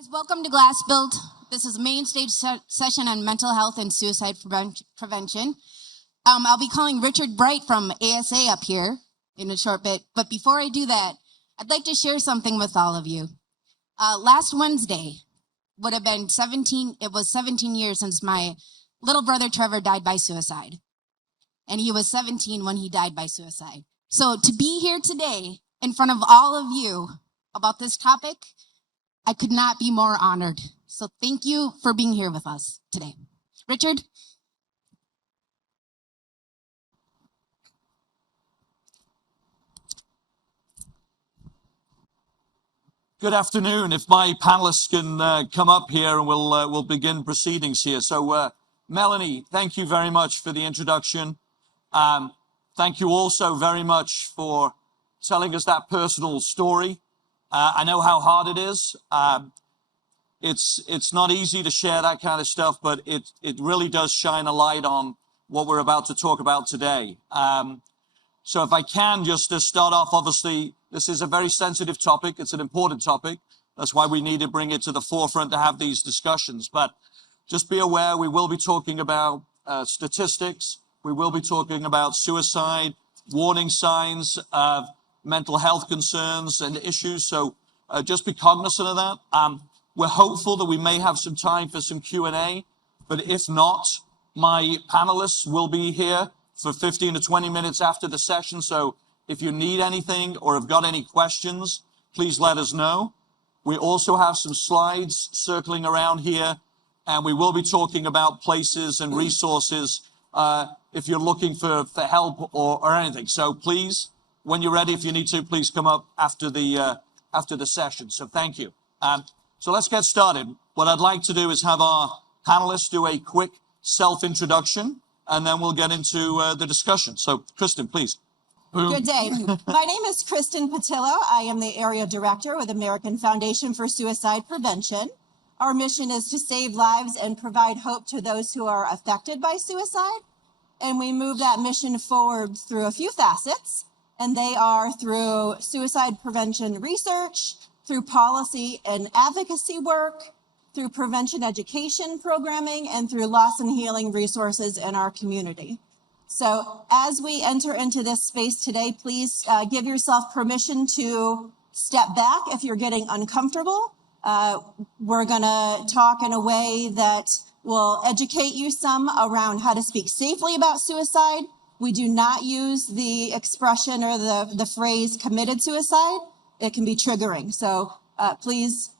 Guys, welcome to GlassBuild. This is a main stage session on mental health and suicide prevention. I'll be calling Richard Bright from ASA up here in a short bit, but before I do that, I'd like to share something with all of you. Last Wednesday would have been 17 years since my little brother Trevor died by suicide. And he was 17 when he died by suicide. So to be here today in front of all of you about this topic, I could not be more honored. So thank you for being here with us today. Richard? Good afternoon. If my panelists can come up here and we'll begin proceedings here. So Melanie, thank you very much for the introduction. Thank you also very much for telling us that personal story. I know how hard it is. It's not easy to share that kind of stuff, but it really does shine a light on what we're about to talk about today. So if I can just to start off, obviously, this is a very sensitive topic. It's an important topic. That's why we need to bring it to the forefront to have these discussions. But just be aware, we will be talking about statistics. We will be talking about suicide, warning signs, mental health concerns and issues. So just be cognizant of that. We're hopeful that we may have some time for some Q&A, but if not, my panelists will be here for 15 to 20 minutes after the session. So if you need anything or have got any questions, please let us know. We also have some slides circling around here, and we will be talking about places and resources if you're looking for help or anything. So please, when you're ready, if you need to, please come up after the session. So thank you. So let's get started. What I'd like to do is have our panelists do a quick self-introduction, and then we'll get into the discussion. So Kristen, please. Good day. My name is Kristen Petillo. I am the Area Director with American Foundation for Suicide Prevention. Our mission is to save lives and provide hope to those who are affected by suicide. And we move that mission forward through a few facets. And they are through suicide prevention research, through policy and advocacy work, through prevention education programming, and through loss and healing resources in our community. So as we enter into this space today, please give yourself permission to step back if you're getting uncomfortable. We're gonna talk in a way that will educate you some around how to speak safely about suicide. We do not use the expression or the phrase committed suicide. It can be triggering. So please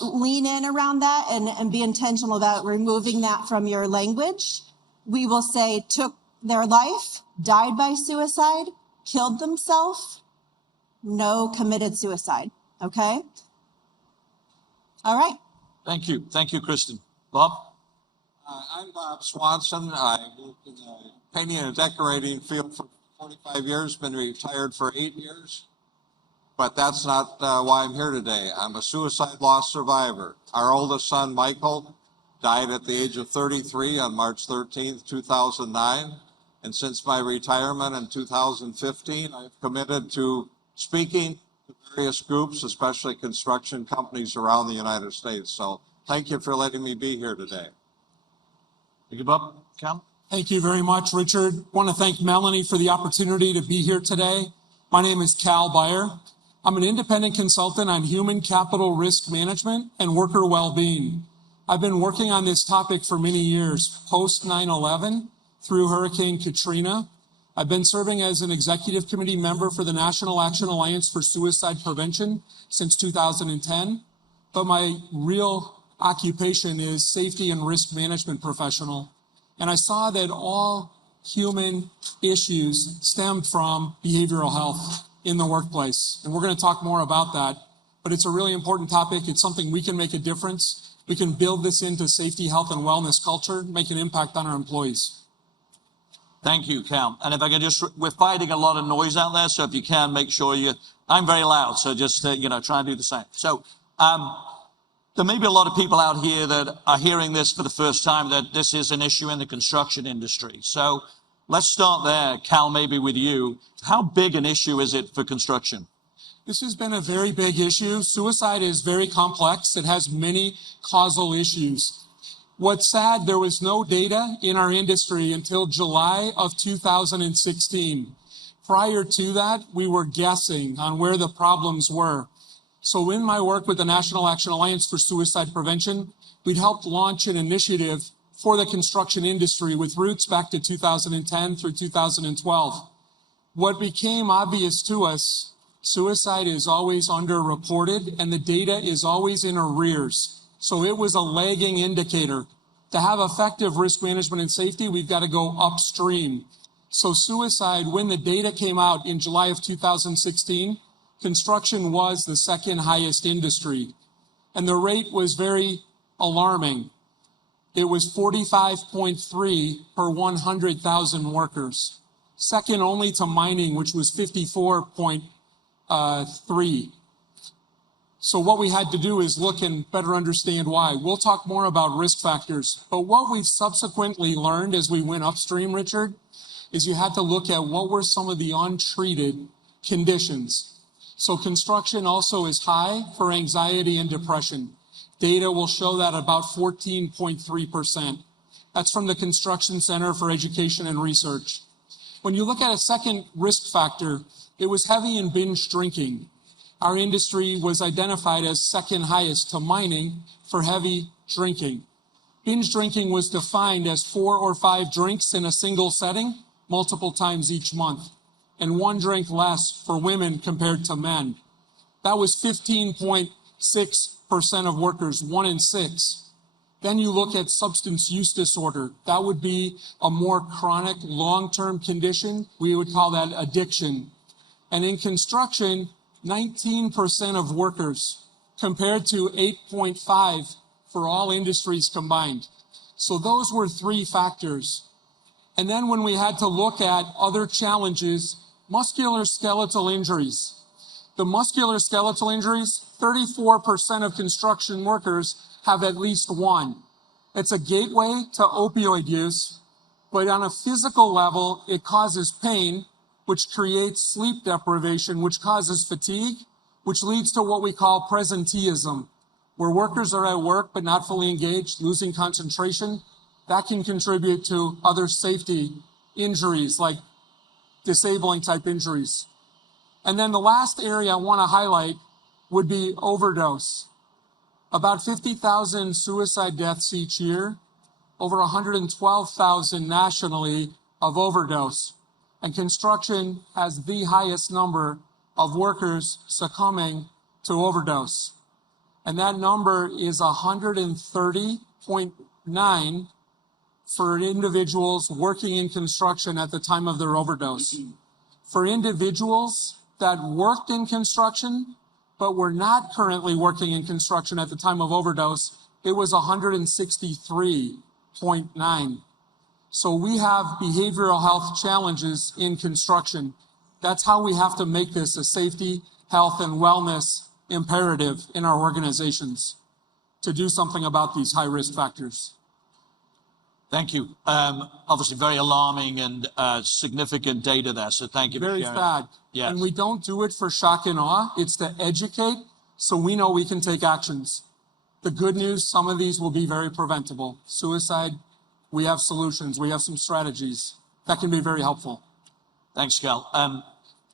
lean in around that and be intentional about removing that from your language. We will say took their life, died by suicide, killed themselves, no committed suicide. Okay? All right. Thank you. Thank you, Kristen. Bob? I'm Bob Swanson. I worked in the painting and decorating field for 45 years, been retired for 8 years. But that's not why I'm here today. I'm a suicide loss survivor. Our oldest son, Michael, died at the age of 33 on March 13th, 2009. And since my retirement in 2015, I've committed to speaking to various groups, especially construction companies around the United States. So thank you for letting me be here today. Thank you, Bob. Cal? Thank you very much, Richard. I want to thank Melanie for the opportunity to be here today. My name is Cal Beyer. I'm an independent consultant on human capital risk management and worker well-being. I've been working on this topic for many years, post 9/11 through Hurricane Katrina. I've been serving as an executive committee member for the National Action Alliance for Suicide Prevention since 2010. But my real occupation is safety and risk management professional. And I saw that all human issues stemmed from behavioral health in the workplace. And we're going to talk more about that, but it's a really important topic. It's something we can make a difference. We can build this into safety, health, and wellness culture, make an impact on our employees. Thank you, Cal. And if I could just, we're fighting a lot of noise out there, so if you can, make sure I'm very loud, so just, try and do the same. So there may be a lot of people out here that are hearing this for the first time, that this is an issue in the construction industry. So let's start there, Cal, maybe with you. How big an issue is it for construction? This has been a very big issue. Suicide is very complex. It has many causal issues. What's sad, there was no data in our industry until July of 2016. Prior to that, we were guessing on where the problems were. So in my work with the National Action Alliance for Suicide Prevention, we'd helped launch an initiative for the construction industry with roots back to 2010 through 2012. What became obvious to us, suicide is always underreported and the data is always in arrears. So it was a lagging indicator. To have effective risk management and safety, we've got to go upstream. So suicide, when the data came out in July of 2016, construction was the second highest industry. And the rate was very alarming. It was 45.3 per 100,000 workers. Second only to mining, which was 54.3. So what we had to do is look and better understand why. We'll talk more about risk factors, but what we've subsequently learned as we went upstream, Richard, is you had to look at what were some of the untreated conditions. So construction also is high for anxiety and depression. Data will show that about 14.3%. That's from the Construction Center for Education and Research. When you look at a second risk factor, it was heavy and binge drinking. Our industry was identified as second highest to mining for heavy drinking. Binge drinking was defined as 4 or 5 drinks in a single setting, multiple times each month, and 1 drink less for women compared to men. That was 15.6% of workers, 1 in 6. Then you look at substance use disorder. That would be a more chronic, long-term condition. We would call that addiction. And in construction, 19% of workers compared to 8.5 for all industries combined. So those were 3 factors. And then when we had to look at other challenges, musculoskeletal injuries. The musculoskeletal injuries, 34% of construction workers have at least one. It's a gateway to opioid use, but on a physical level, it causes pain, which creates sleep deprivation, which causes fatigue, which leads to what we call presenteeism, where workers are at work but not fully engaged, losing concentration. That can contribute to other safety injuries like disabling type injuries. And then the last area I want to highlight would be overdose. About 50,000 suicide deaths each year, over 112,000 nationally of overdose. And construction has the highest number of workers succumbing to overdose. And that number is 130.9 for individuals working in construction at the time of their overdose. For individuals that worked in construction, but were not currently working in construction at the time of overdose, it was 163.9. So we have behavioral health challenges in construction. That's how we have to make this a safety, health, and wellness imperative in our organizations to do something about these high-risk factors. Thank you. Obviously very alarming and significant data there, so thank you for sharing. Very sad. Yes. And we don't do it for shock and awe. It's to educate so we know we can take actions. The good news, some of these will be very preventable. Suicide, we have solutions. We have some strategies that can be very helpful. Thanks, Cal.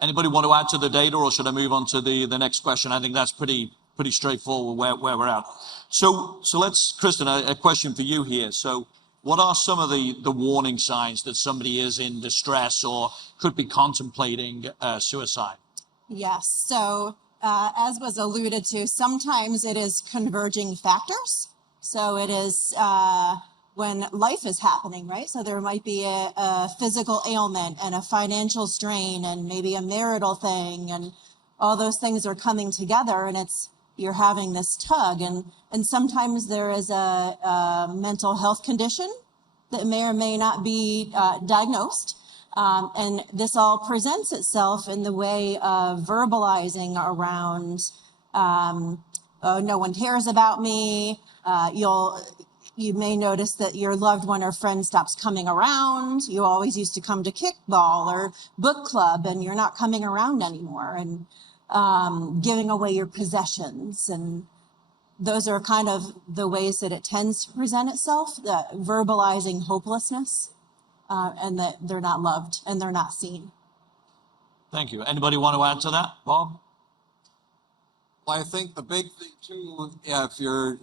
Anybody want to add to the data, or should I move on to the next question? I think that's pretty straightforward where we're at. So let's, Kristen, a question for you here. So what are some of the warning signs that somebody is in distress or could be contemplating suicide? Yes. So as was alluded to, sometimes it is converging factors. So it is when life is happening, right? So there might be a physical ailment and a financial strain and maybe a marital thing, and all those things are coming together, and you're having this tug, and sometimes there is a mental health condition that may or may not be diagnosed. And this all presents itself in the way of verbalizing around, oh, no one cares about me. You may notice that your loved one or friend stops coming around. You always used to come to kickball or book club, and you're not coming around anymore. And giving away your possessions. And those are kind of the ways that it tends to present itself, the verbalizing hopelessness, and that they're not loved and they're not seen. Thank you. Anybody want to add to that, Bob? Well, I think the big thing too, if you're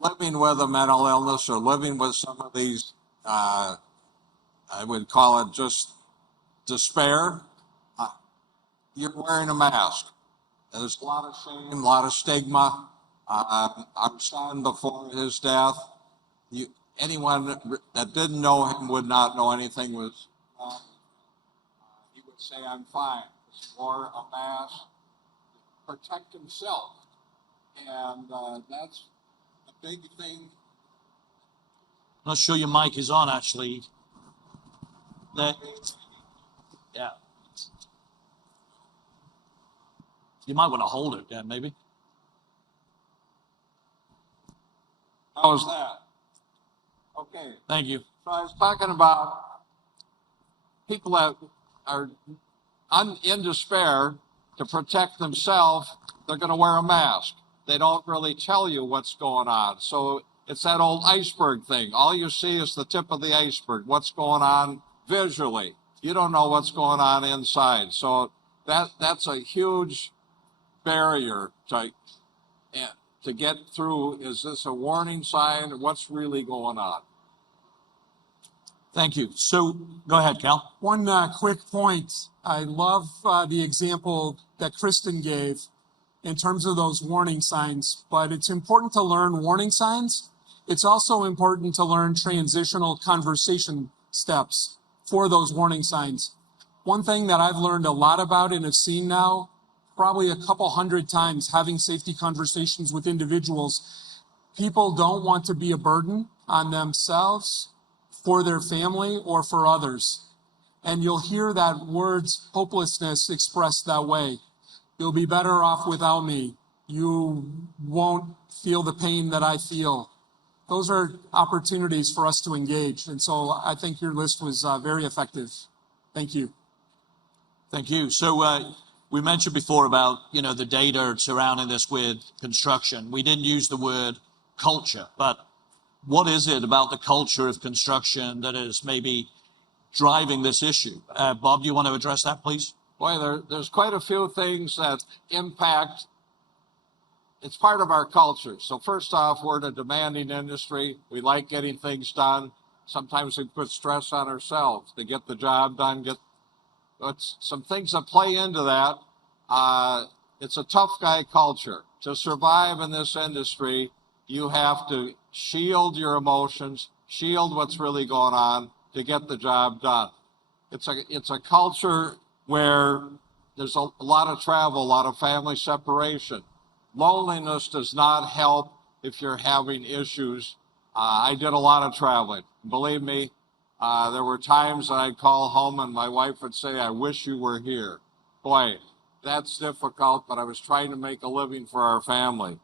living with a mental illness or living with some of these, I would call it just despair, you're wearing a mask. There's a lot of shame, a lot of stigma. Our son, before his death, anyone that didn't know him would not know anything was wrong. He would say, "I'm fine." He wore a mask to protect himself. And that's a big thing. Not sure your mic is on, actually. Yeah. You might want to hold it, yeah, maybe. How was that? Okay. Thank you. So I was talking about people that are in despair. To protect themselves, they're going to wear a mask. They don't really tell you what's going on. So it's that old iceberg thing. All you see is the tip of the iceberg, what's going on visually. You don't know what's going on inside. So that's a huge barrier to get through. Is this a warning sign? What's really going on? Thank you. So go ahead, Cal. One quick point. I love the example that Kristen gave in terms of those warning signs, but it's important to learn warning signs. It's also important to learn transitional conversation steps for those warning signs. One thing that I've learned a lot about and have seen now, probably a couple hundred times having safety conversations with individuals, people don't want to be a burden on themselves, for their family, or for others. And you'll hear that words hopelessness expressed that way. You'll be better off without me. You won't feel the pain that I feel. Those are opportunities for us to engage. And so I think your list was very effective. Thank you. Thank you. So we mentioned before about, the data surrounding this with construction. We didn't use the word culture, but what is it about the culture of construction that is maybe driving this issue? Bob, do you want to address that, please? Boy, there's quite a few things that impact. It's part of our culture. So first off, we're in a demanding industry. We like getting things done. Sometimes we put stress on ourselves to get the job done. But some things that play into that. It's a tough guy culture. To survive in this industry, you have to shield your emotions, shield what's really going on to get the job done. It's a culture where there's a lot of travel, a lot of family separation. Loneliness does not help if you're having issues. I did a lot of traveling. Believe me, there were times that I'd call home and my wife would say, "I wish you were here." Boy, that's difficult, but I was trying to make a living for our family.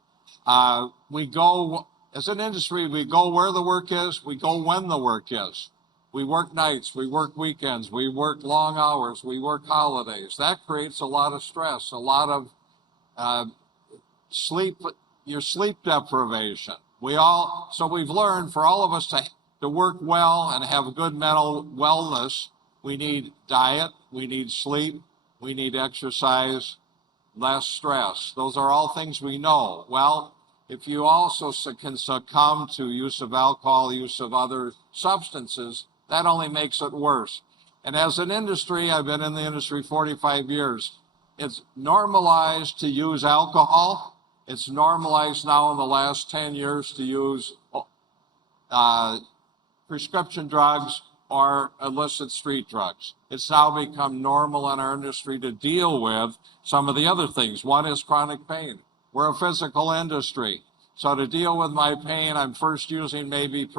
We go, as an industry, we go where the work is, we go when the work is. We work nights, we work weekends, we work long hours, we work holidays. That creates a lot of stress, a lot of your sleep deprivation. So we've learned for all of us to work well and have a good mental wellness, we need diet, we need sleep, we need exercise, less stress. Those are all things we know. Well, if you also can succumb to use of alcohol, use of other substances, that only makes it worse. And as an industry, I've been in the industry 45 years. It's normalized to use alcohol. It's normalized now in the last 10 years to use prescription drugs or illicit street drugs. It's now become normal in our industry to deal with some of the other things. One is chronic pain. We're a physical industry. So to deal with my pain, I'm first using maybe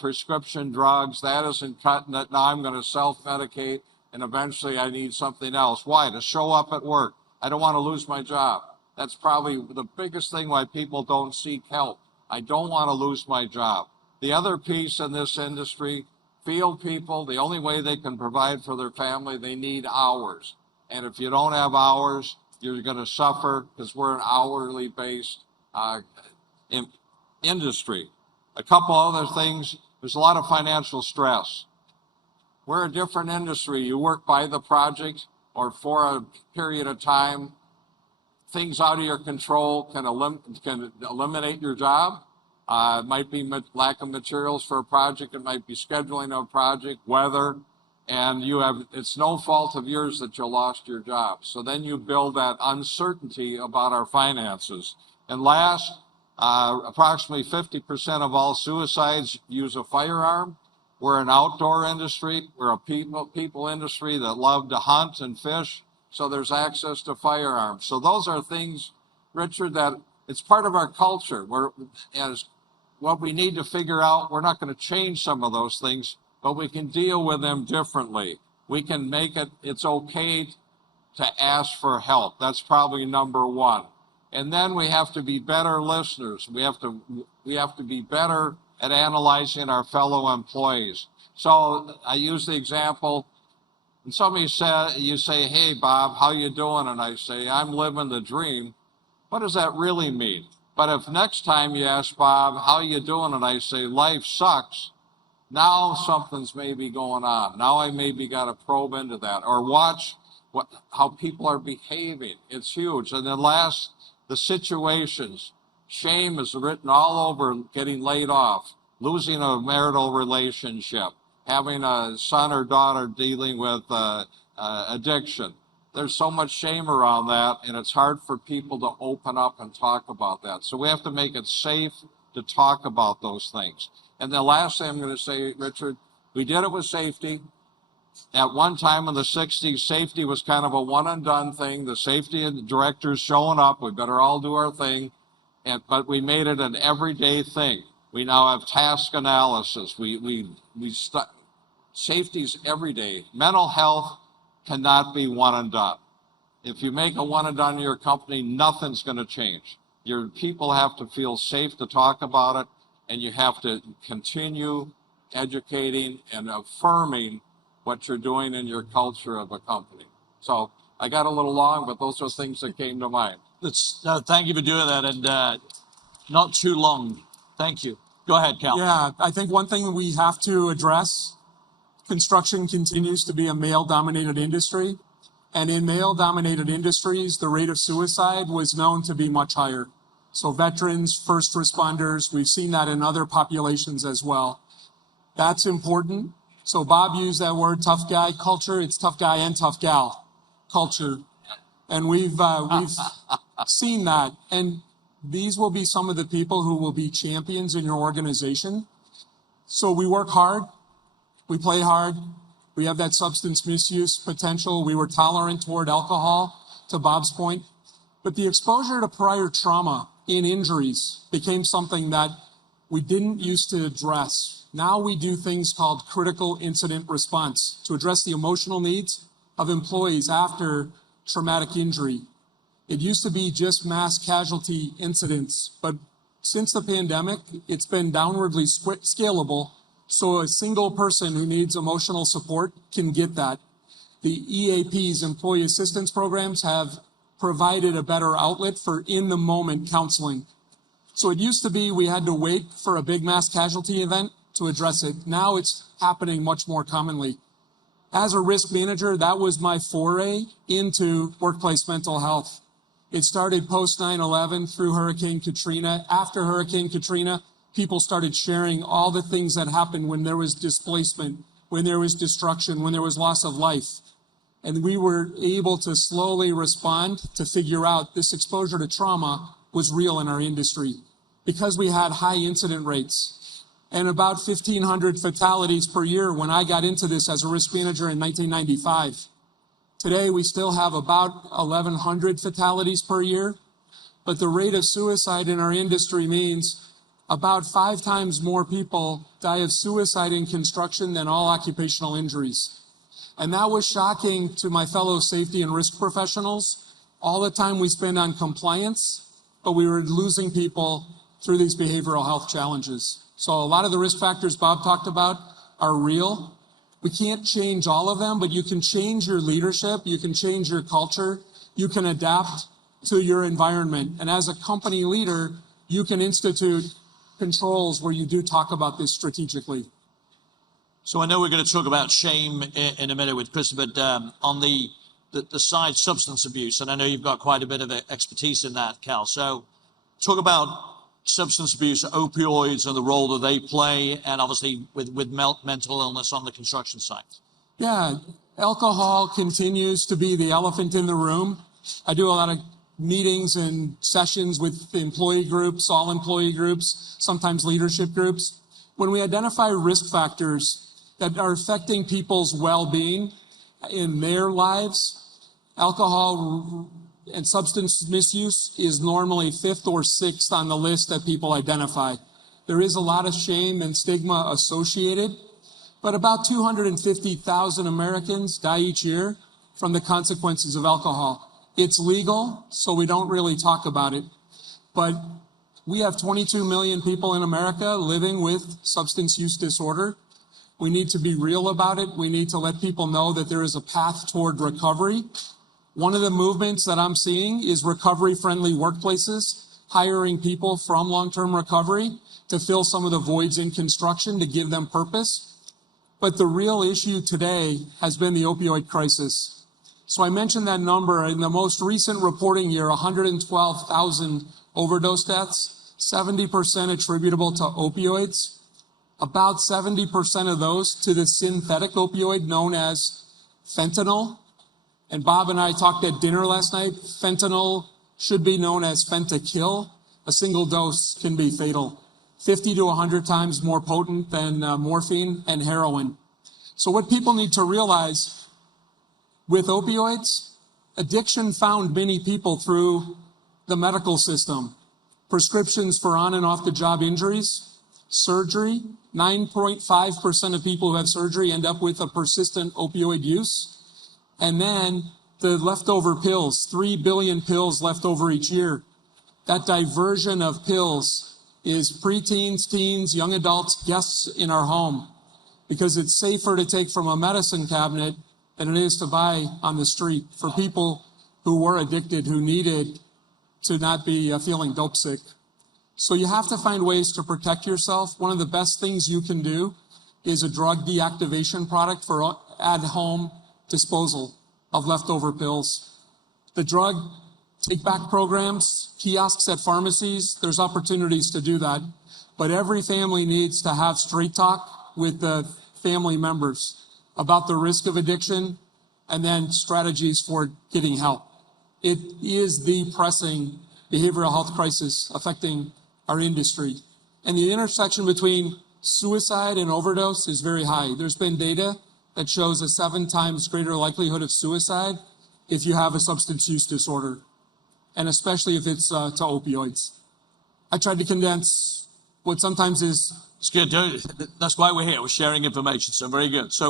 prescription drugs. That isn't cutting it. Now I'm going to self-medicate, and eventually I need something else. Why? To show up at work. I don't want to lose my job. That's probably the biggest thing why people don't seek help. I don't want to lose my job. The other piece in this industry, field people, the only way they can provide for their family, they need hours. And if you don't have hours, you're going to suffer because we're an hourly based industry. A couple other things, there's a lot of financial stress. We're a different industry. You work by the project or for a period of time. Things out of your control can eliminate your job. It might be lack of materials for a project. It might be scheduling of a project, weather, and it's no fault of yours that you lost your job. So then you build that uncertainty about our finances. And last, approximately 50% of all suicides use a firearm. We're an outdoor industry. We're a people industry that love to hunt and fish. So there's access to firearms. So those are things, Richard, that it's part of our culture. As what we need to figure out, we're not going to change some of those things, but we can deal with them differently. We can make it's okay to ask for help. That's probably number one. And then we have to be better listeners. We have to be better at analyzing our fellow employees. So I use the example, and somebody you say, hey, Bob, how you doing? And I say, I'm living the dream. What does that really mean? But if next time you ask Bob, how you doing? And I say, life sucks. Now something's maybe going on. Now I maybe got to probe into that or watch how people are behaving. It's huge. And then last, the situations. Shame is written all over getting laid off, losing a marital relationship, having a son or daughter dealing with addiction. There's so much shame around that, and it's hard for people to open up and talk about that. So we have to make it safe to talk about those things. And the last thing I'm going to say, Richard, we did it with safety. At one time in the 60s, safety was kind of a one and done thing. The safety directors showing up, we better all do our thing. But we made it an everyday thing. We now have task analysis. Safety's every day. Mental health cannot be one and done. If you make a one and done in your company, nothing's going to change. Your people have to feel safe to talk about it, and you have to continue educating and affirming what you're doing in your culture of a company. So I got a little long, but those are things that came to mind. Thank you for doing that, and not too long. Thank you. Go ahead, Cal. Yeah, I think one thing that we have to address, construction continues to be a male-dominated industry. And in male-dominated industries, the rate of suicide was known to be much higher. So veterans, first responders, we've seen that in other populations as well. That's important. So Bob used that word, tough guy culture. It's tough guy and tough gal culture. And we've seen that. And these will be some of the people who will be champions in your organization. So we work hard. We play hard. We have that substance misuse potential. We were tolerant toward alcohol, to Bob's point. But the exposure to prior trauma in injuries became something that we didn't used to address. Now we do things called critical incident response to address the emotional needs of employees after traumatic injury. It used to be just mass casualty incidents, but since the pandemic, it's been downwardly scalable. So a single person who needs emotional support can get that. The EAPs, employee assistance programs, have provided a better outlet for in-the-moment counseling. So it used to be we had to wait for a big mass casualty event to address it. Now it's happening much more commonly. As a risk manager, that was my foray into workplace mental health. It started post 9/11 through Hurricane Katrina. After Hurricane Katrina, people started sharing all the things that happened when there was displacement, when there was destruction, when there was loss of life. And we were able to slowly respond to figure out this exposure to trauma was real in our industry because we had high incident rates and about 1,500 fatalities per year when I got into this as a risk manager in 1995. Today, we still have about 1,100 fatalities per year, but the rate of suicide in our industry means about 5 times more people die of suicide in construction than all occupational injuries. And that was shocking to my fellow safety and risk professionals. All the time we spend on compliance, but we were losing people through these behavioral health challenges. So a lot of the risk factors Bob talked about are real. We can't change all of them, but you can change your leadership, you can change your culture, you can adapt to your environment. And as a company leader, you can institute controls where you do talk about this strategically. So I know we're going to talk about shame in a minute with Kristen, but on the side substance abuse, and I know you've got quite a bit of expertise in that, Cal. So talk about substance abuse, opioids, and the role that they play, and obviously with mental illness on the construction site. Yeah, alcohol continues to be the elephant in the room. I do a lot of meetings and sessions with employee groups, all employee groups, sometimes leadership groups. When we identify risk factors that are affecting people's well-being in their lives, alcohol and substance misuse is normally 5th or 6th on the list that people identify. There is a lot of shame and stigma associated, but about 250,000 Americans die each year from the consequences of alcohol. It's legal, so we don't really talk about it, but we have 22 million people in America living with substance use disorder. We need to be real about it. We need to let people know that there is a path toward recovery. One of the movements that I'm seeing is recovery-friendly workplaces, hiring people from long-term recovery to fill some of the voids in construction, to give them purpose. But the real issue today has been the opioid crisis. So I mentioned that number. In the most recent reporting year, 112,000 overdose deaths, 70% attributable to opioids, about 70% of those to the synthetic opioid known as fentanyl. And Bob and I talked at dinner last night. Fentanyl should be known as fentakill. A single dose can be fatal, 50 to 100 times more potent than morphine and heroin. So what people need to realize with opioids, addiction found many people through the medical system. Prescriptions for on and off the job injuries, surgery, 9.5% of people who have surgery end up with a persistent opioid use. And then the leftover pills, 3 billion pills left over each year. That diversion of pills is preteens, teens, young adults, guests in our home, because it's safer to take from a medicine cabinet than it is to buy on the street for people who were addicted, who needed to not be feeling dope sick. So you have to find ways to protect yourself. One of the best things you can do is a drug deactivation product for at-home disposal of leftover pills. The drug take-back programs, kiosks at pharmacies, there's opportunities to do that. But every family needs to have straight talk with the family members about the risk of addiction and then strategies for getting help. It is the pressing behavioral health crisis affecting our industry. And the intersection between suicide and overdose is very high. There's been data that shows a 7 times greater likelihood of suicide if you have a substance use disorder, and especially if it's to opioids. I tried to condense what sometimes is... It's good. That's why we're here. We're sharing information, so very good. So,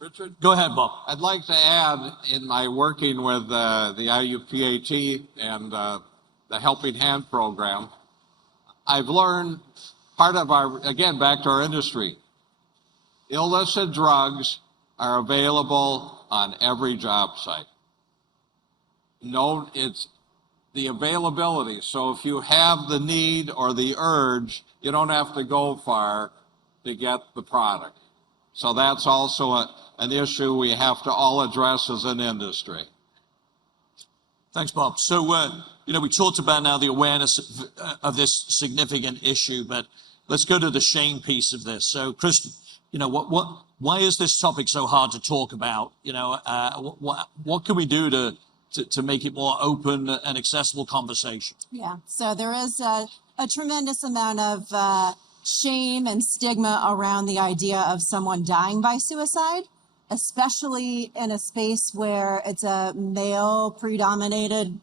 Richard? Go ahead, Bob. I'd like to add, in my working with the IUPAT and the Helping Hand program, I've learned part of our, again, back to our industry, illicit drugs are available on every job site. No, it's the availability. So if you have the need or the urge, you don't have to go far to get the product. So that's also an issue we have to all address as an industry. Thanks, Bob. So, we talked about now the awareness of this significant issue, but let's go to the shame piece of this. So, Kristen, why is this topic so hard to talk about? What can we do to make it more open and accessible conversation? Yeah, so there is a tremendous amount of shame and stigma around the idea of someone dying by suicide, especially in a space where it's a male predominated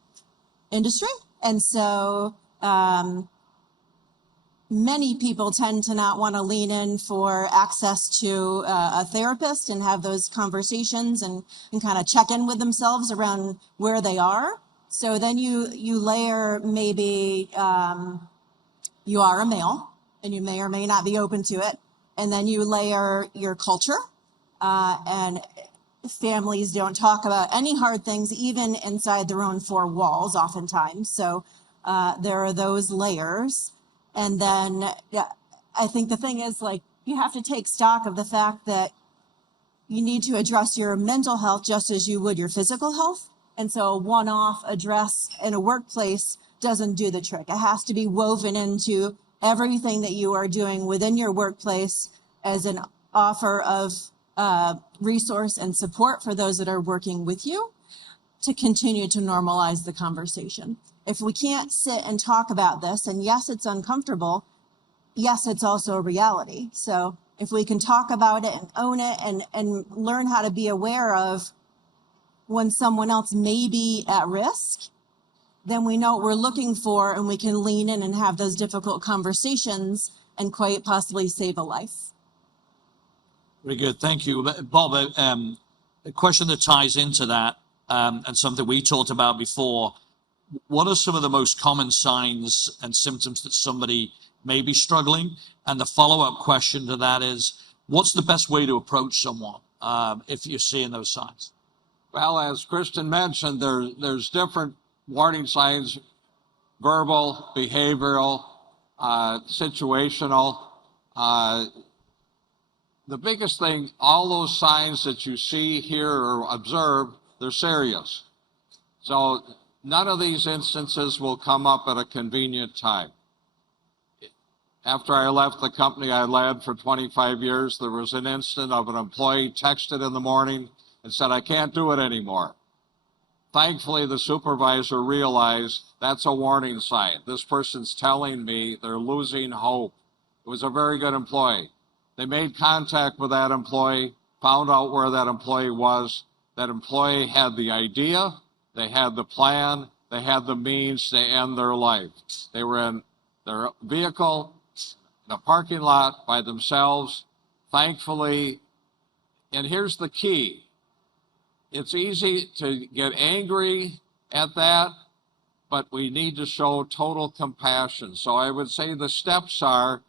industry. And so many people tend to not want to lean in for access to a therapist and have those conversations and kind of check in with themselves around where they are. So then you layer maybe you are a male and you may or may not be open to it. And then you layer your culture and families don't talk about any hard things, even inside their own four walls, oftentimes. So there are those layers. And then I think the thing is, like, you have to take stock of the fact that you need to address your mental health just as you would your physical health. And so a one-off address in a workplace doesn't do the trick. It has to be woven into everything that you are doing within your workplace as an offer of resource and support for those that are working with you to continue to normalize the conversation. If we can't sit and talk about this, and yes, it's uncomfortable, yes, it's also a reality. So if we can talk about it and own it and learn how to be aware of when someone else may be at risk, then we know what we're looking for and we can lean in and have those difficult conversations and quite possibly save a life. Very good. Thank you. Bob, a question that ties into that and something we talked about before. What are some of the most common signs and symptoms that somebody may be struggling? And the follow-up question to that is, what's the best way to approach someone if you're seeing those signs? Well, as Kristen mentioned, there's different warning signs: verbal, behavioral, situational. The biggest thing, all those signs that you see, hear, or observe, they're serious. So none of these instances will come up at a convenient time. After I left the company I led for 25 years, there was an incident of an employee texted in the morning and said, "I can't do it anymore." Thankfully, the supervisor realized that's a warning sign. This person's telling me they're losing hope. It was a very good employee. They made contact with that employee, found out where that employee was. That employee had the idea, they had the plan, they had the means to end their life. They were in their vehicle, in a parking lot by themselves. Thankfully, and here's the key. It's easy to get angry at that, but we need to show total compassion. So I would say the steps are,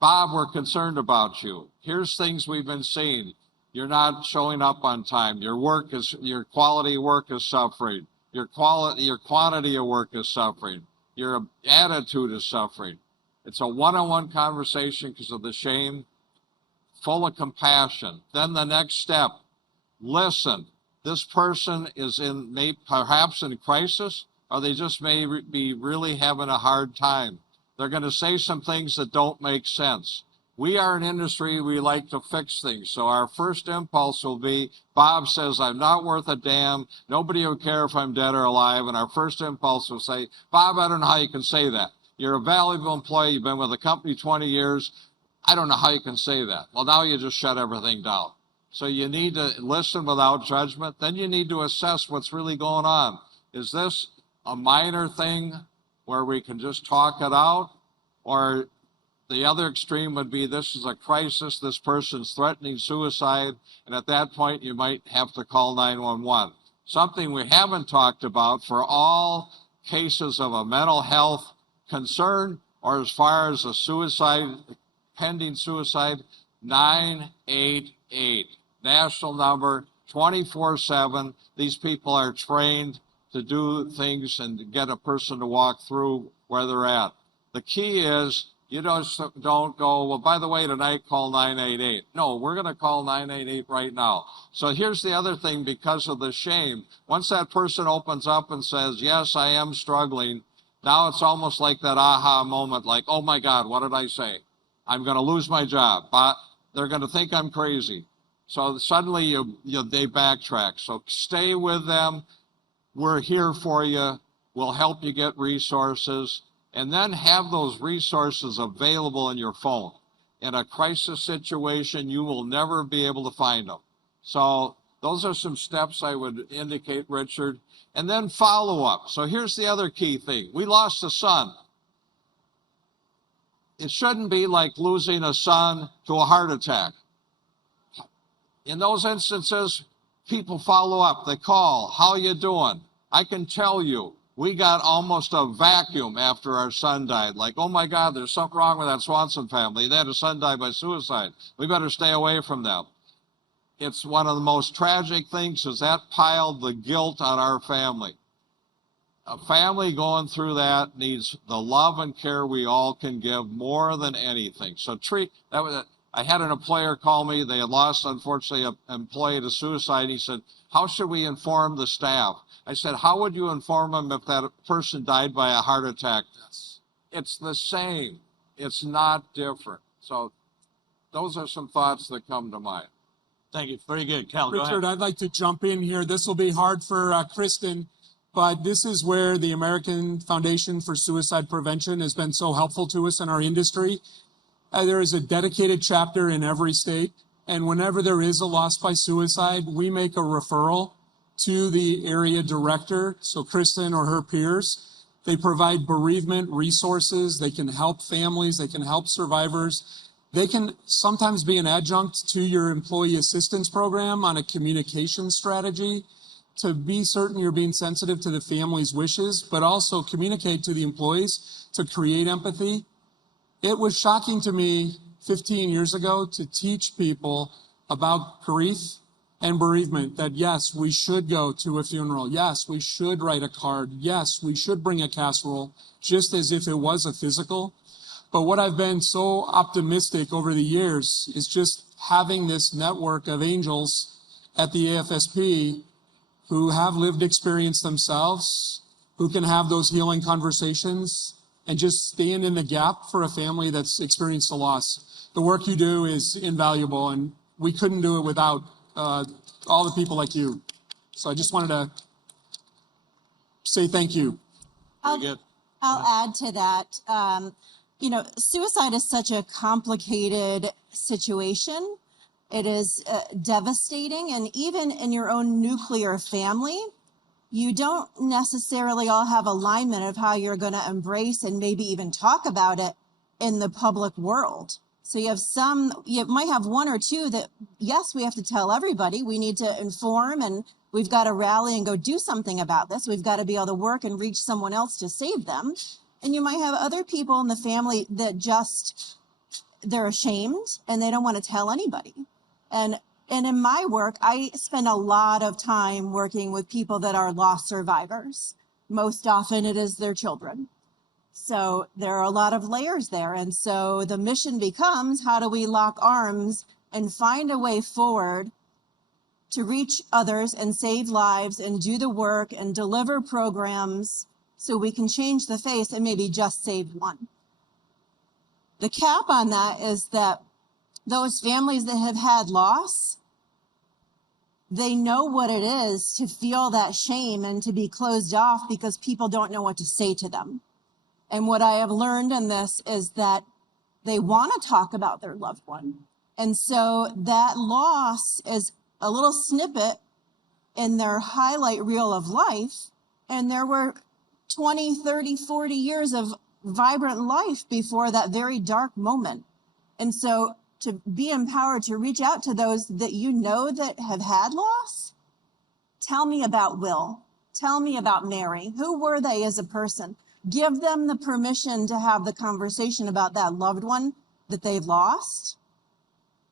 Bob, we're concerned about you. Here's things we've been seeing. You're not showing up on time. Your quality work is suffering. Your quantity of work is suffering. Your attitude is suffering. It's a one-on-one conversation because of the shame, full of compassion. Then the next step, listen. This person is perhaps in crisis, or they just may be really having a hard time. They're going to say some things that don't make sense. We are an industry, we like to fix things. So our first impulse will be, Bob says, I'm not worth a damn. Nobody will care if I'm dead or alive. And our first impulse will say, Bob, I don't know how you can say that. You're a valuable employee. You've been with the company 20 years. I don't know how you can say that. Well, now you just shut everything down. So you need to listen without judgment. Then you need to assess what's really going on. Is this a minor thing where we can just talk it out? Or the other extreme would be, this is a crisis, this person's threatening suicide, and at that point you might have to call 911. Something we haven't talked about for all cases of a mental health concern, or as far as a suicide, pending suicide, 988. National number, 24/7. These people are trained to do things and to get a person to walk through where they're at. The key is, you don't go, well, by the way, tonight call 988. No, we're going to call 988 right now. So here's the other thing, because of the shame. Once that person opens up and says, yes, I am struggling, now it's almost like that aha moment, like, oh my God, what did I say? I'm going to lose my job. But they're going to think I'm crazy. So suddenly they backtrack. So stay with them. We're here for you. We'll help you get resources. And then have those resources available in your phone. In a crisis situation, you will never be able to find them. So those are some steps I would indicate, Richard. And then follow up. So here's the other key thing. We lost a son. It shouldn't be like losing a son to a heart attack. In those instances, people follow up. They call, how you doing? I can tell you, we got almost a vacuum after our son died. Like, oh my God, there's something wrong with that Swanson family. They had a son die by suicide. We better stay away from them. it's one of the most tragic things is that piled the guilt on our family. A family going through that needs the love and care we all can give more than anything. So I had an employer call me. They had lost, unfortunately, an employee to suicide. He said, how should we inform the staff? I said, how would you inform them if that person died by a heart attack? Yes. It's the same. It's not different. So those are some thoughts that come to mind. Thank you. Very good. Cal, go ahead. Richard, I'd like to jump in here. This will be hard for Kristen, but this is where the American Foundation for Suicide Prevention has been so helpful to us in our industry. There is a dedicated chapter in every state, and whenever there is a loss by suicide, we make a referral to the area director, so Kristen or her peers. They provide bereavement resources. They can help families. They can help survivors. They can sometimes be an adjunct to your employee assistance program on a communication strategy to be certain you're being sensitive to the family's wishes, but also communicate to the employees to create empathy. It was shocking to me 15 years ago to teach people about grief and bereavement, that yes, we should go to a funeral. Yes, we should write a card. Yes, we should bring a casserole, just as if it was a physical. But what I've been so optimistic over the years is just having this network of angels at the AFSP who have lived experience themselves, who can have those healing conversations and just stand in the gap for a family that's experienced a loss. The work you do is invaluable, and we couldn't do it without all the people like you. So I just wanted to say thank you. I'll add to that. Suicide is such a complicated situation. It is devastating, and even in your own nuclear family, you don't necessarily all have alignment of how you're going to embrace and maybe even talk about it in the public world. So you might have one or two that, yes, we have to tell everybody. We need to inform, and we've got to rally and go do something about this. We've got to be able to work and reach someone else to save them. And you might have other people in the family that they're ashamed and they don't want to tell anybody. And in my work, I spend a lot of time working with people that are loss survivors. Most often it is their children. So there are a lot of layers there. And so the mission becomes, how do we lock arms and find a way forward to reach others and save lives and do the work and deliver programs so we can change the face and maybe just save one. The cap on that is that those families that have had loss, they know what it is to feel that shame and to be closed off because people don't know what to say to them. And what I have learned in this is that they want to talk about their loved one. And so that loss is a little snippet in their highlight reel of life. And there were 20, 30, 40 years of vibrant life before that very dark moment. And so to be empowered to reach out to those that you know that have had loss, tell me about Will. Tell me about Mary. Who were they as a person? Give them the permission to have the conversation about that loved one that they've lost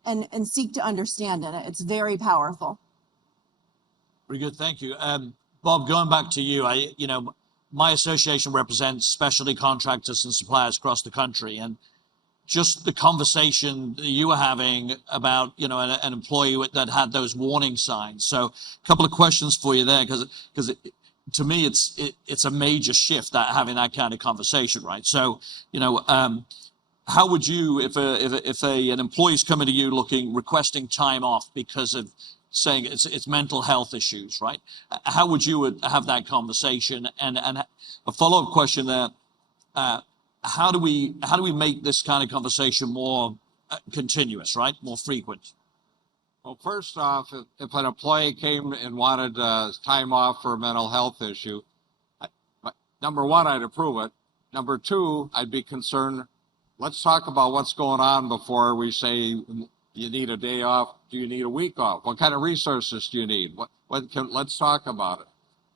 and seek to understand it. It's very powerful. Very good. Thank you. Bob, going back to you, my association represents specialty contractors and suppliers across the country. And just the conversation that you were having about, an employee that had those warning signs. So a couple of questions for you there, because to me, it's a major shift that having that kind of conversation, right? So, how would you, if an employee's coming to you requesting time off because of saying it's mental health issues, right? How would you have that conversation? And a follow-up question there, how do we make this kind of conversation more continuous, right? More frequent? Well, first off, if an employee came and wanted time off for a mental health issue, number one, I'd approve it. Number two, I'd be concerned. Let's talk about what's going on before we say you need a day off. Do you need a week off? What kind of resources do you need? Let's talk about it.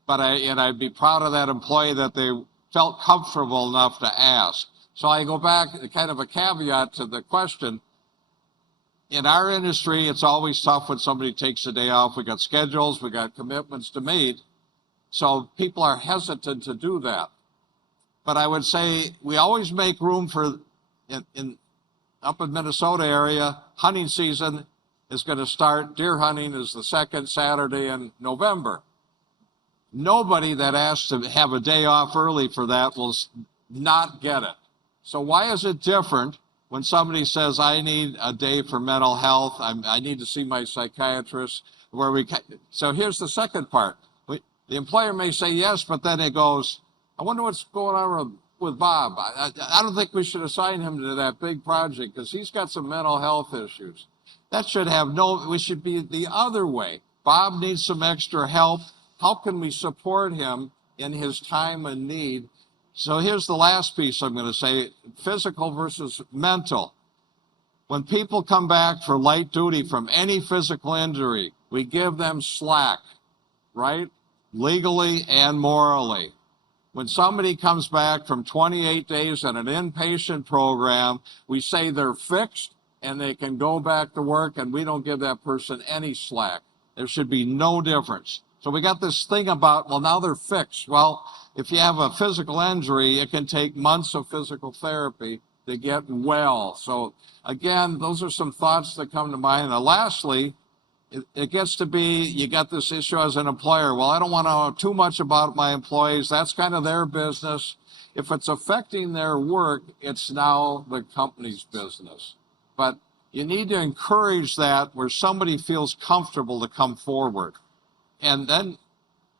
But I'd be proud of that employee that they felt comfortable enough to ask. So I go back, kind of a caveat to the question. in our industry, it's always tough when somebody takes a day off. We got schedules, we got commitments to meet. So people are hesitant to do that. But I would say we always make room for, up in Minnesota area, hunting season is going to start. Deer hunting is the second Saturday in November. Nobody that asks to have a day off early for that will not get it. So why is it different when somebody says, I need a day for mental health, I need to see my psychiatrist, so here's the second part. The employer may say yes, but then it goes, I wonder what's going on with Bob. I don't think we should assign him to that big project because he's got some mental health issues. That should have we should be the other way. Bob needs some extra help. How can we support him in his time and need? So here's the last piece I'm going to say, physical versus mental. When people come back for light duty from any physical injury, we give them slack, right? Legally and morally. When somebody comes back from 28 days in an inpatient program, we say they're fixed and they can go back to work, and we don't give that person any slack. There should be no difference. So we got this thing about, well, now they're fixed. Well, if you have a physical injury, it can take months of physical therapy to get well. So again, those are some thoughts that come to mind. And lastly, it gets to be, you got this issue as an employer. Well, I don't want to know too much about my employees. That's kind of their business. If it's affecting their work, it's now the company's business. But you need to encourage that where somebody feels comfortable to come forward. And then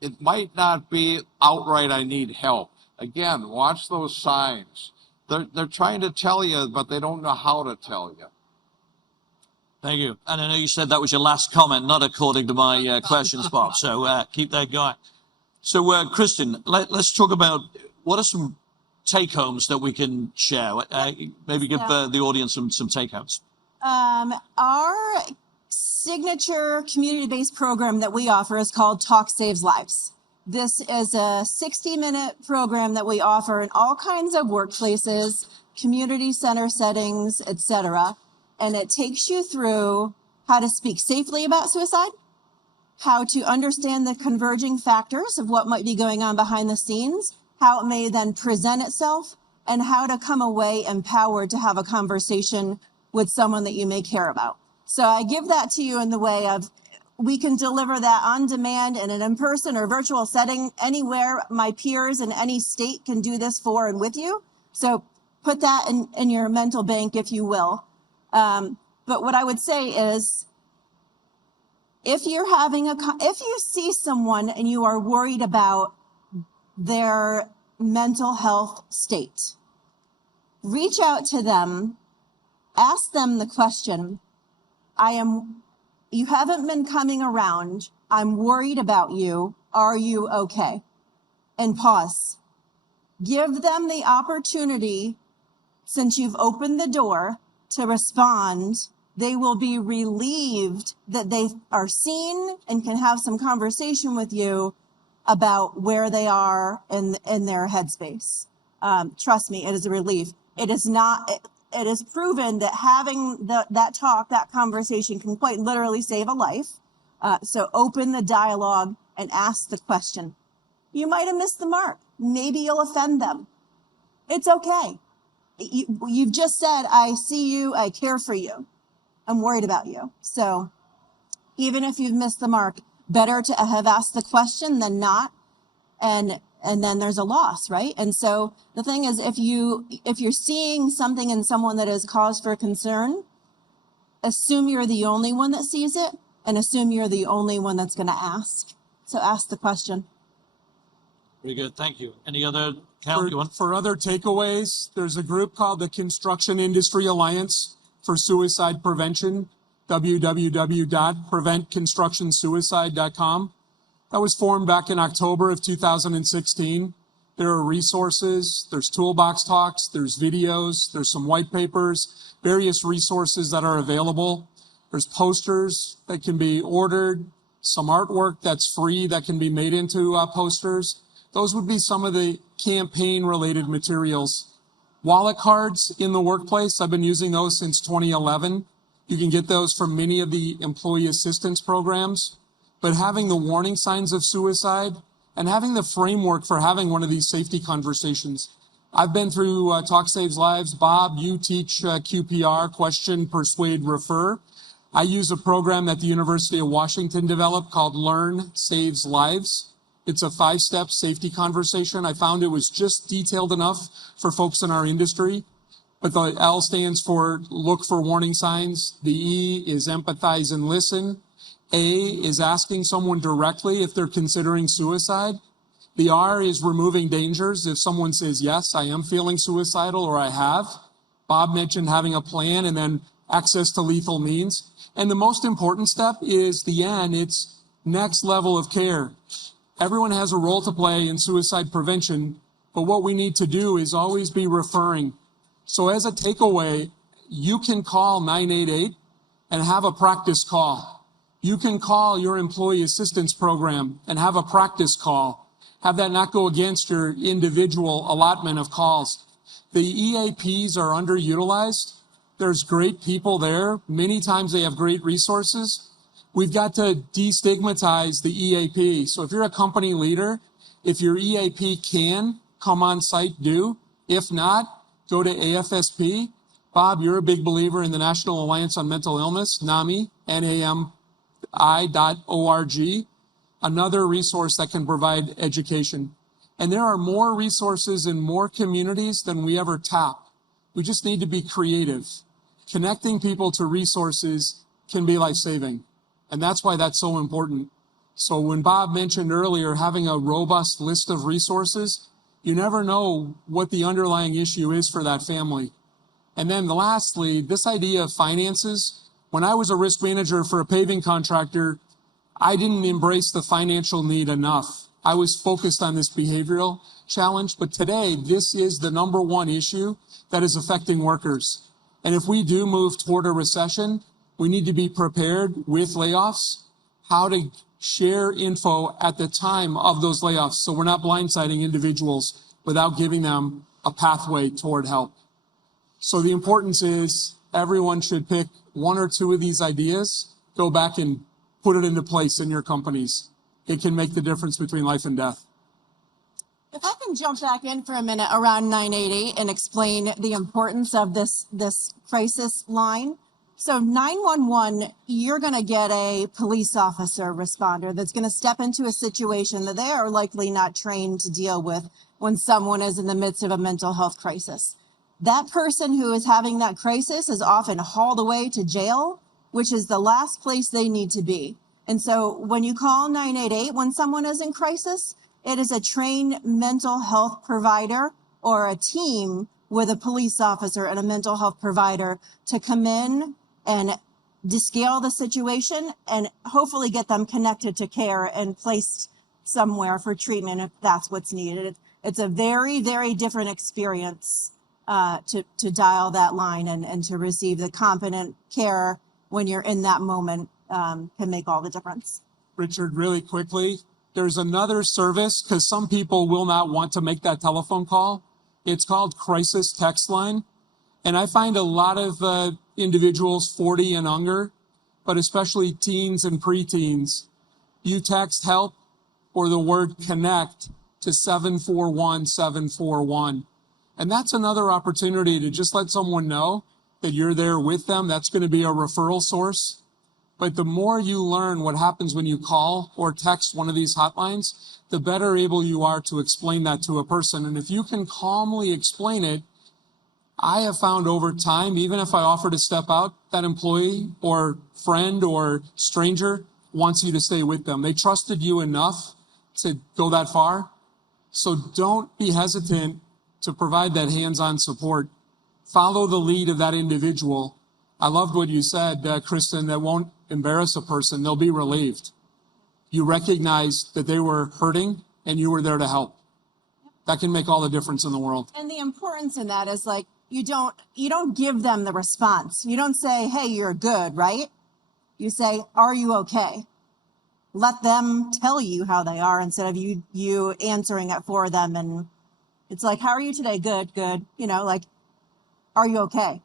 it might not be outright, I need help. Again, watch those signs. They're trying to tell you, but they don't know how to tell you. Thank you. And I know you said that was your last comment, not according to my questions, Bob. So keep that going. So, Kristen, let's talk about what are some take-homes that we can share. Maybe give the audience some take-homes. Our signature community-based program that we offer is called Talk Saves Lives. This is a 60-minute program that we offer in all kinds of workplaces, community center settings, etc. And it takes you through how to speak safely about suicide, how to understand the converging factors of what might be going on behind the scenes, how it may then present itself, and how to come away empowered to have a conversation with someone that you may care about. So I give that to you in the way of, we can deliver that on demand in an in-person or virtual setting anywhere. My peers in any state can do this for and with you. So put that in your mental bank, if you will. But what I would say is, if you see someone and you are worried about their mental health state, reach out to them, ask them the question, you haven't been coming around. I'm worried about you. Are you okay? And pause. Give them the opportunity, since you've opened the door, to respond. They will be relieved that they are seen and can have some conversation with you about where they are in their headspace. Trust me, it is a relief. It is proven that having that conversation can quite literally save a life. So open the dialogue and ask the question. You might have missed the mark. Maybe you'll offend them. It's okay. You've just said, I see you, I care for you. I'm worried about you. So even if you've missed the mark, better to have asked the question than not. And then there's a loss, right? And so the thing is, if you're seeing something in someone that is cause for concern, assume you're the only one that sees it, and assume you're the only one that's going to ask. So ask the question. Very good. Thank you. Any other, Cal, you want? For other takeaways, there's a group called the Construction Industry Alliance for Suicide Prevention, www.preventconstructionsuicide.com. That was formed back in October of 2016. There are resources, there's toolbox talks, there's videos, there's some white papers, various resources that are available. There's posters that can be ordered, some artwork that's free that can be made into posters. Those would be some of the campaign-related materials. Wallet cards in the workplace, I've been using those since 2011. You can get those from many of the employee assistance programs, but having the warning signs of suicide and having the framework for having one of these safety conversations. I've been through Talk Saves Lives. Bob, you teach QPR, question, persuade, refer. I use a program that the University of Washington developed called Learn Saves Lives. It's a 5-step safety conversation. I found it was just detailed enough for folks in our industry. But the L stands for look for warning signs. The E is empathize and listen. A is asking someone directly if they're considering suicide. The R is removing dangers. If someone says, yes, I am feeling suicidal or I have. Bob mentioned having a plan and then access to lethal means. And the most important step is the N. It's next level of care. Everyone has a role to play in suicide prevention, but what we need to do is always be referring. So as a takeaway, you can call 988 and have a practice call. You can call your employee assistance program and have a practice call. Have that not go against your individual allotment of calls. The EAPs are underutilized. There's great people there. Many times they have great resources. We've got to destigmatize the EAP. So if you're a company leader, if your EAP can come on site, do. If not, go to AFSP. Bob, you're a big believer in the National Alliance on Mental Illness, NAMI, NAMI.org, another resource that can provide education. And there are more resources in more communities than we ever tap. We just need to be creative. Connecting people to resources can be life-saving. And that's why that's so important. So when Bob mentioned earlier having a robust list of resources, you never know what the underlying issue is for that family. And then lastly, this idea of finances. When I was a risk manager for a paving contractor, I didn't embrace the financial need enough. I was focused on this behavioral challenge, but today this is the number one issue that is affecting workers. And if we do move toward a recession, we need to be prepared with layoffs, how to share info at the time of those layoffs so we're not blindsiding individuals without giving them a pathway toward help. So the importance is everyone should pick one or two of these ideas, go back and put it into place in your companies. It can make the difference between life and death. If I can jump back in for a minute around 980 and explain the importance of this crisis line. So 911, you're going to get a police officer responder that's going to step into a situation that they are likely not trained to deal with when someone is in the midst of a mental health crisis. That person who is having that crisis is often hauled away to jail, which is the last place they need to be. And so when you call 988 when someone is in crisis, it is a trained mental health provider or a team with a police officer and a mental health provider to come in and descale the situation and hopefully get them connected to care and placed somewhere for treatment if that's what's needed. It's a very, very different experience to dial that line and to receive the competent care when you're in that moment can make all the difference. Richard, really quickly, there's another service because some people will not want to make that telephone call. It's called Crisis Text Line. And I find a lot of individuals 40 and younger, but especially teens and preteens, you text help or the word connect to 741-741. And that's another opportunity to just let someone know that you're there with them. That's going to be a referral source. But the more you learn what happens when you call or text one of these hotlines, the better able you are to explain that to a person. And if you can calmly explain it, I have found over time, even if I offer to step out, that employee or friend or stranger wants you to stay with them. They trusted you enough to go that far. So don't be hesitant to provide that hands-on support. Follow the lead of that individual. I loved what you said, Kristen, that won't embarrass a person. They'll be relieved. You recognize that they were hurting and you were there to help. That can make all the difference in the world. And the importance in that is like, you don't give them the response. You don't say, hey, you're good, right? You say, are you okay? Let them tell you how they are instead of you answering it for them. And it's like, how are you today? Good, good. You know, like, are you okay?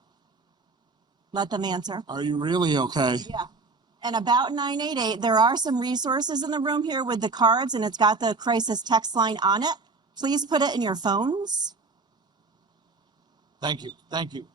let them answer. Are you really okay? Yeah. And about 988, there are some resources in the room here with the cards, and it's got the crisis text line on it. Please put it in your phones. Thank you. Thank you.